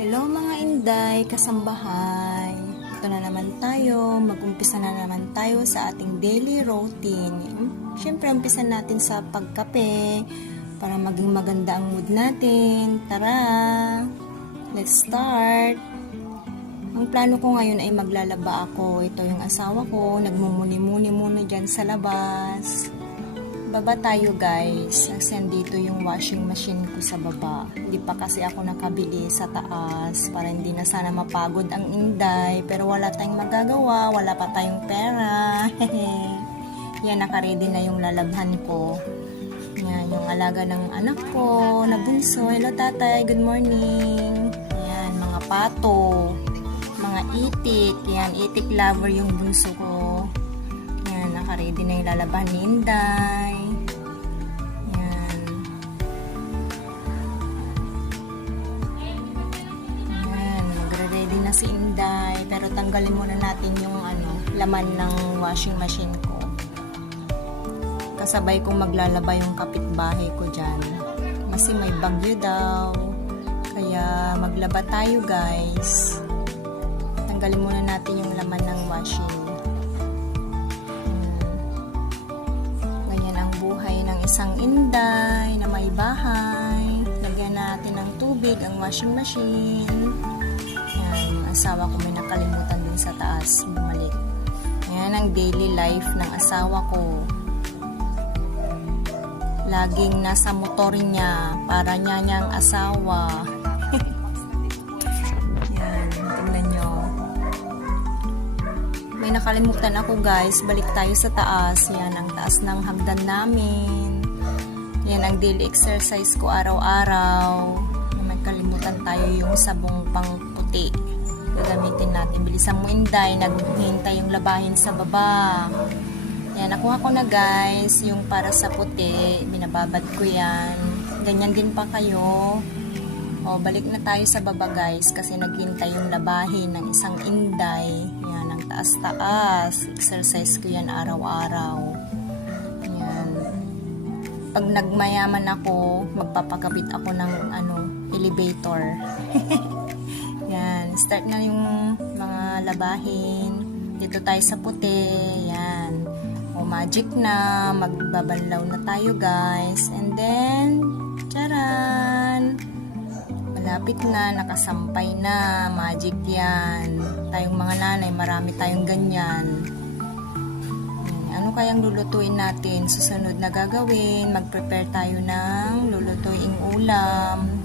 Hello mga inday, kasambahay. Ito na naman tayo, mag-umpisa na naman tayo sa ating daily routine. Siyempre, umpisa natin sa pagkape para maging maganda ang mood natin. Tara, let's start. Ang plano ko ngayon ay maglalaba ako. Ito yung asawa ko, nagmumuni-muni muna dyan sa labas. Baba tayo guys, kasi dito yung washing machine ko sa baba. Hindi pa kasi ako nakabili sa taas para hindi na sana mapagod ang inday. Pero wala tayong magagawa, wala pa tayong pera. Yan, nakaready na yung lalabhan ko. Yan, yung alaga ng anak ko na bunso. Hello tatay, good morning. Yan, mga pato, mga itik. Yan, itik lover yung bunso ko. Yan, nakaready na yung lalabhan ni inday. Si inday, pero tanggalin muna natin yung laman ng washing machine ko. Kasabay kong maglalaba yung kapitbahay ko dyan. Kasi may bagyo daw. Kaya maglaba tayo guys. Tanggalin muna natin yung laman ng washing. Ganyan ang buhay ng isang inday na may bahay. Lagyan natin ng tubig ang washing machine. Asawa ko may nakalimutan din sa taas bumalik. Ayan ang daily life ng asawa ko. Laging nasa motor niya para niya niyang asawa. Yan, tingnan nyo. May nakalimutan ako guys. Balik tayo sa taas. Yan ang taas ng hagdan namin. Yan ang daily exercise ko araw-araw. May kalimutan tayo yung sabong pang puti. Gagamitin natin. Bilisan mo inday, naghihintay yung labahin sa baba. Yan, nakuha ko na guys, yung para sa puti, binababad ko yan. Ganyan din pa kayo. O, balik na tayo sa baba guys, kasi naghihintay yung labahin ng isang inday. Yan, ang taas-taas. Exercise ko yan araw-araw. Yan. Pag nagmayaman ako, magpapakabit ako ng elevator. Yan, start na yung mga labahin. Dito tayo sa puti. Yan. O, magic na. Magbabanlaw na tayo, guys. And then, charan! Malapit na. Nakasampay na. Magic yan. Tayong mga nanay, marami tayong ganyan. Yan. Ano kayang lulutuin natin? Susunod na gagawin. Mag-prepare tayo ng lulutuing ulam.